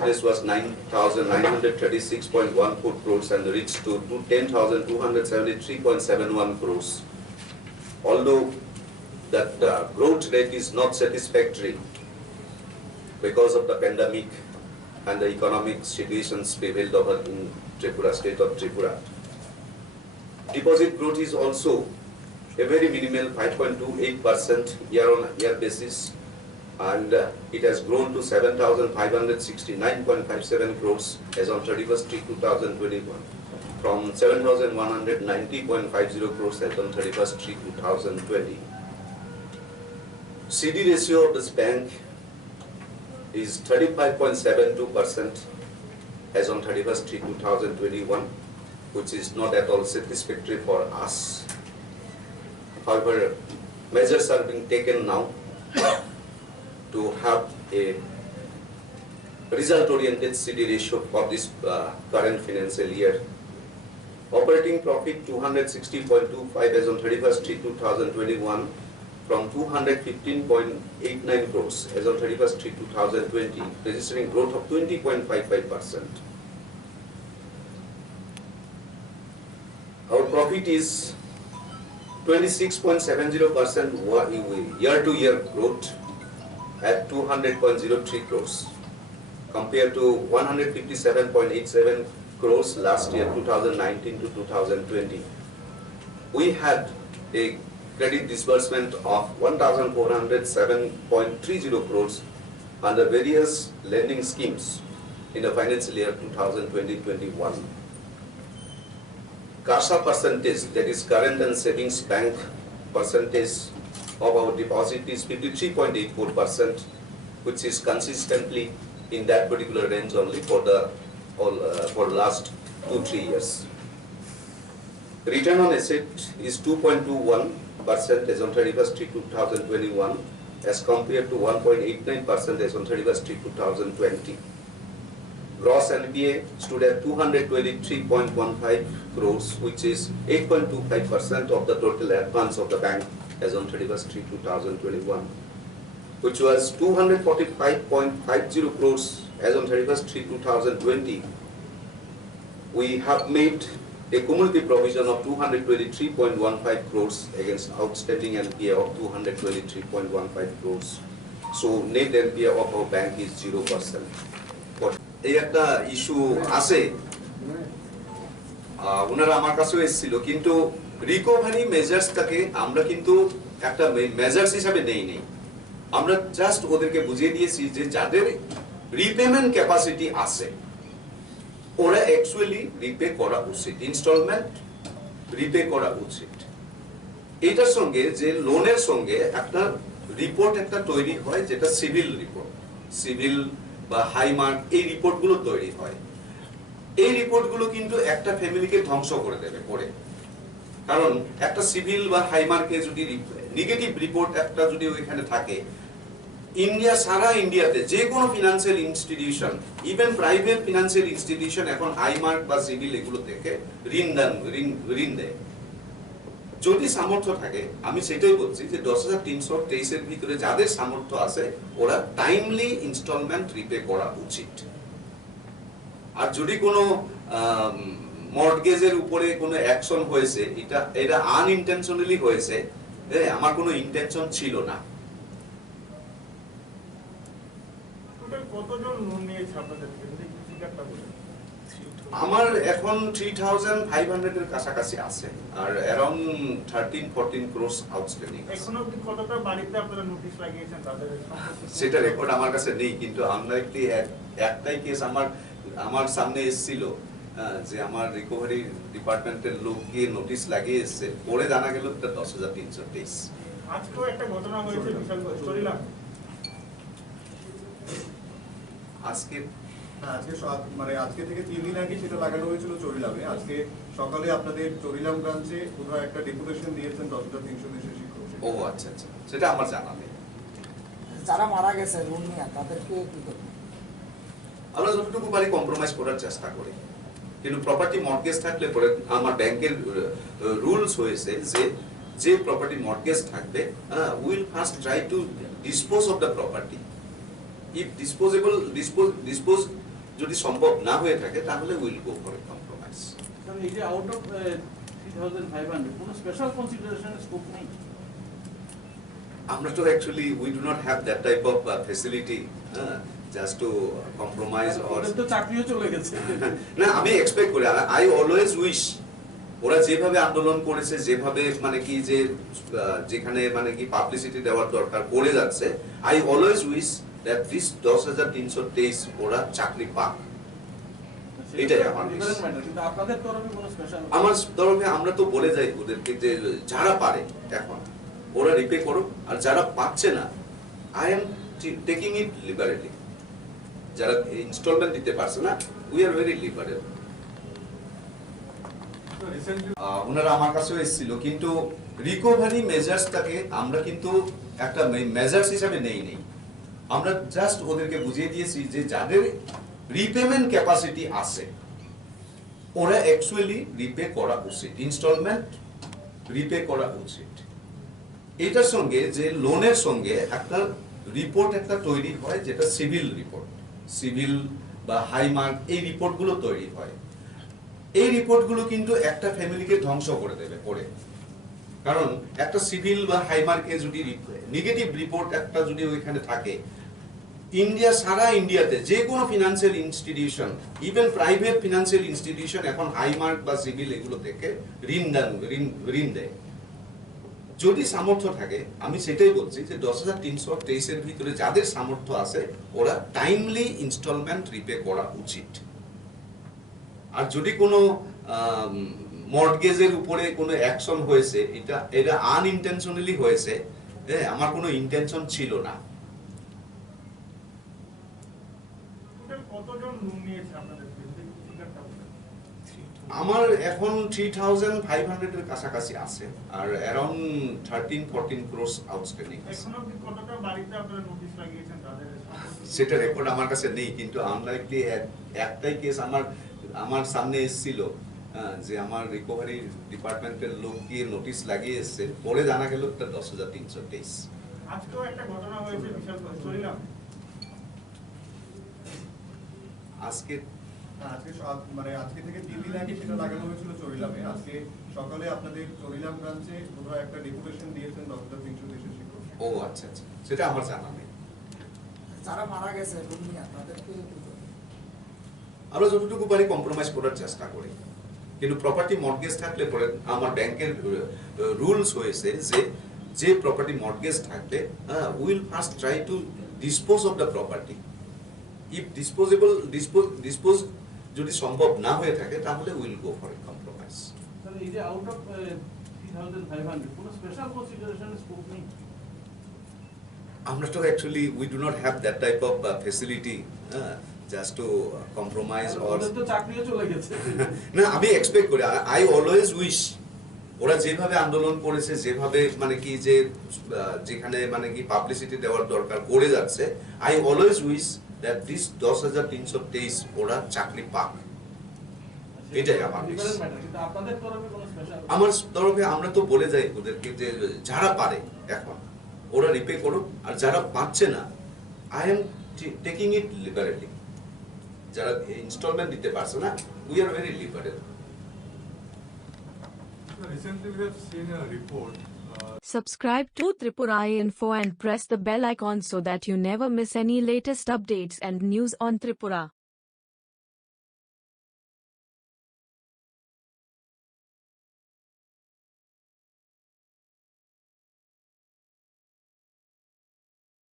business was 9,936.14 crores and reached to 10,273.71 crores. Although that growth rate is not satisfactory because of the pandemic and the economic situations prevailed over in Tripura, state of Tripura. Deposit growth is also a very minimal 5.28% year-on-year basis, and it has grown to 7,569.57 crores as on 31st/3/2021 from 7,190.50 crores as on 31st/3/2020. CD ratio of this bank is 35.72% as on 31st/3/2021, which is not at all satisfactory for us. However, measures are being taken now to have a result-oriented CD ratio for this current financial year. Operating profit 260.25 as on 31st/3/2021 from 215.89 crores as on 31st/3/2020, registering growth of 20.55%. Our profit is 26.70% year-to-year growth at 200.03 crores compared to 157.87 crores last year, 2019 to 2020. We had a credit disbursement of 1,407.30 crores under various lending schemes in the financial year 2020-21. CASA percentage, that is current and savings bank percentage of our deposit is 53.84%, which is consistently in that particular range only for the last 2-3 years. Return on asset is 2.21% as on 31st/3/2021 as compared to 1.89% as on 31st/3/2020. Gross NPA stood at 223.15 crores, which is 8.25% of the total advance of the bank as on 31st/3/2021, which was 245.50 crores as on 31st/3/2020. We have made a cumulative provision of 223.15 crores against outstanding NPA of 223.15 crores. So net NPA of our bank is 0%. এই একটা issue আছে, ওনারা আমার কাছেও এসেছিল, কিন্তু recovery মেজার্সটাকে আমরা কিন্তু একটা মেজার্স হিসাবে নেই। আমরা জাস্ট ওদেরকে বুঝিয়ে দিয়েছি যে যাদের রিপেমেন্ট ক্যাপাসিটি আছে ওরা অ্যাকচুয়ালি রিপে করা উচিত, ইনস্টলমেন্ট রিপে করা উচিত। এটার সঙ্গে যে লোনের সঙ্গে একটা রিপোর্ট একটা তৈরি হয়, যেটা সিভিল রিপোর্ট, সিভিল বা হাইমার্ক, এই রিপোর্টগুলো তৈরি হয়। এই রিপোর্টগুলো কিন্তু একটা ফ্যামিলিকে ধ্বংস করে দেবে পরে, কারণ একটা সিভিল বা হাইমার্কে যদি নেগেটিভ রিপোর্ট একটা যদি ওইখানে থাকে, ইন্ডিয়া সারা ইন্ডিয়াতে যে কোনো financial institution, even private financial institution এখন হাইমার্ক বা সিভিল এগুলো থেকে ঋণ দেয়। যদি সামর্থ্য থাকে, আমি সেটাই বলছি যে 10,323 এর ভিতরে যাদের সামর্থ্য আছে ওরা টাইমলি ইনস্টলমেন্ট রিপে করা উচিত। আর যদি কোনো মর্টগেজের উপরে কোনো অ্যাকশন হয়েছে, এটা আনইনটেনশনালি হয়েছে, আমার কোনো ইন্টেনশন ছিল না। কতজন লোন নিয়েছে আপনাদের থেকে, যদি ফিগারটা বলেন? আমার এখন 3,500 এর কাছাকাছি আছে, আর অ্যারাউন্ড 13-14 ক্রোস আউটস্ট্যান্ডিং আছে। এখন অবধি কতটা বাড়িতে আপনারা নোটিশ লাগিয়েছেন তাদের? সেটা রেকর্ড আমার কাছে নেই, কিন্তু আমরা একটাই কেস আমার সামনে এসেছিল যে আমার রিকভারি ডিপার্টমেন্টের লোক গিয়ে নোটিশ লাগিয়ে এসেছে, পরে জানা গেল 10,323। আজকেও একটা ঘটনা হয়েছে বিশাল চরিলাম, আজকে মানে আজকে থেকে 3 দিন আগে সেটা লাগানো হয়েছিল চরিলামে। আজকে সকালে আপনাদের চরিলাম ব্রাঞ্চে কোথাও একটা ডেপুটেশন দিয়েছেন 10,300 দেশের শিক্ষক। ও আচ্ছা, সেটা আমার জানা নেই। যারা মারা গেছে লোন নিয়ে তাদেরকে কি করবে? আমরা যতটুকু পারি কম্প্রোমাইজ করার চেষ্টা করি, কিন্তু প্রপার্টি মর্টগেজ থাকলে পরে আমার ব্যাংকের রুলস হয়েছে যে প্রপার্টি মর্টগেজ থাকবে, will first try to dispose of the property. If dispose যদি সম্ভব না হয়ে থাকে তাহলে will go for a compromise. Sir এই যে আউট অফ 3500 কোনো স্পেশাল কনসিডারেশন স্কোপ নেই? আমরা তো actually we do not have that type of facility just two compromise or ওদের তো চাকরিও চলে গেছে। না, আমি এক্সপেক্ট করি, আই অলওয়েজ উইশ ওরা যেভাবে আন্দোলন করেছে, যেভাবে মানে কি যে যেখানে মানে কি পাবলিসিটি দেওয়ার দরকার করে যাচ্ছে, I always wish that this 10,323 ওরা চাকরি পাক। এটাই আমার wish। Different matter, কিন্তু আপনাদের তরফে কোনো স্পেশাল আমার তরফে আমরা তো বলে যাই ওদেরকে যে যারা পারে এখন ওরা রিপে করো, আর যারা পাচ্ছে না আই এম টেকিং ইট লিবারেলি। যারা ইনস্টলমেন্ট দিতে পারছে না উই আর ভেরি লিবারেল। ওনারা আমার কাছেও এসেছিল, কিন্তু রিকভারি মেজার্সটাকে আমরা কিন্তু একটা মেজার্স হিসাবে নেই। আমরা জাস্ট ওদেরকে বুঝিয়ে দিয়েছি যে যাদের রিপেমেন্ট ক্যাপাসিটি আছে ওরা অ্যাকচুয়ালি রিপে করা উচিত, ইনস্টলমেন্ট রিপে করা উচিত। এটার সঙ্গে যে লোনের সঙ্গে একটা রিপোর্ট একটা তৈরি হয়, যেটা সিভিল রিপোর্ট, সিভিল বা হাইমার্ক এই রিপোর্টগুলো তৈরি হয়। এই রিপোর্টগুলো কিন্তু একটা ফ্যামিলিকে ধ্বংস করে দেবে পরে, কারণ একটা সিভিল বা হাইমার্কে যদি নেগেটিভ রিপোর্ট একটা যদি ওইখানে থাকে, ইন্ডিয়া সারা ইন্ডিয়াতে যে কোনো financial institution, even private financial institution এখন হাইমার্ক বা সিভিল এগুলো থেকে ঋণ দেয়। যদি সামর্থ্য থাকে, আমি সেটাই বলছি যে 10,323 এর ভিতরে যাদের সামর্থ্য আছে ওরা টাইমলি ইনস্টলমেন্ট রিপে করা উচিত। আর যদি কোনো মর্টগেজের উপরে কোনো অ্যাকশন হয়েছে, এটা আনইনটেনশনালি হয়েছে, আমার কোনো ইন্টেনশন ছিল না। টোটাল কতজন লোন নিয়েছে আপনাদের থেকে? ফিগারটা বলুন। আমার এখন 3,500 এর কাছাকাছি আছে, আর অ্যারাউন্ড 13-14 ক্রোস আউটস্ট্যান্ডিং আছে। এখন অবধি কতটা বাড়িতে আপনারা নোটিশ লাগিয়েছেন তাদের? সেটা রেকর্ড আমার কাছে নেই, কিন্তু আনলাইকলি একটাই কেস আমার সামনে এসেছিল, যে আমার রিকভারি ডিপার্টমেন্টের লোক গিয়ে নোটিশ লাগিয়ে এসছে, পরে জানা গেল এটা 10,323। আজকেও একটা ঘটনা হয়েছে বিশাল চরিলাম। আজকে আজকে থেকে 3 দিন আগে সেটা লাগানো হয়েছিল চরিলামে। আজকে সকালে আপনাদের চরিলাম ব্রাঞ্চে বোধহয় একটা ডেপুটেশন দিয়েছেন 10,323 শিক্ষক। ও আচ্ছা, সেটা আমার জানা নেই। যারা মারা গেছে রুম নিয়ে তাদেরকে কি করবে? আমরা যতটুকু পারি কম্প্রোমাইজ করার চেষ্টা করি, কিন্তু প্রপার্টি মর্টগেজ থাকলে পরে আমার ব্যাংকের রুলস হয়েছে যে প্রপার্টি মর্টগেজ থাকবে, will first try to dispose of the property. If dispose যদি সম্ভব না হয়ে থাকে তাহলে will go for a compromise. Sir এই যে আউট অফ 3500 কোনো স্পেশাল কনসিডারেশন স্কোপ নেই? আমরা তো actually we do not have that type of facility just two compromise or. ওদের তো চাকরিও চলে গেছে। না, আমি এক্সপেক্ট করি, আই অলওয়েজ উইশ ওরা যেভাবে আন্দোলন করেছে, যেভাবে মানে কি যে যেখানে মানে কি পাবলিসিটি দেওয়ার দরকার করে যাচ্ছে, I always wish that this 10,323 ওরা চাকরি পাক। এটাই আমার wish। Different matter, কিন্তু আপনাদের তরফে কোনো স্পেশাল আমার তরফে আমরা তো বলে যাই ওদেরকে যে যারা পারে এখন ওরা রিপে করুক, আর যারা পাচ্ছে না আই এম টেকিং ইট লিবারেলি। যারা ইনস্টলমেন্ট দিতে পারছে না we are very liberal. Recently, we have seen a report. Subscribe to Tripura Info and press the bell icon so that you never miss any latest updates and news on Tripura.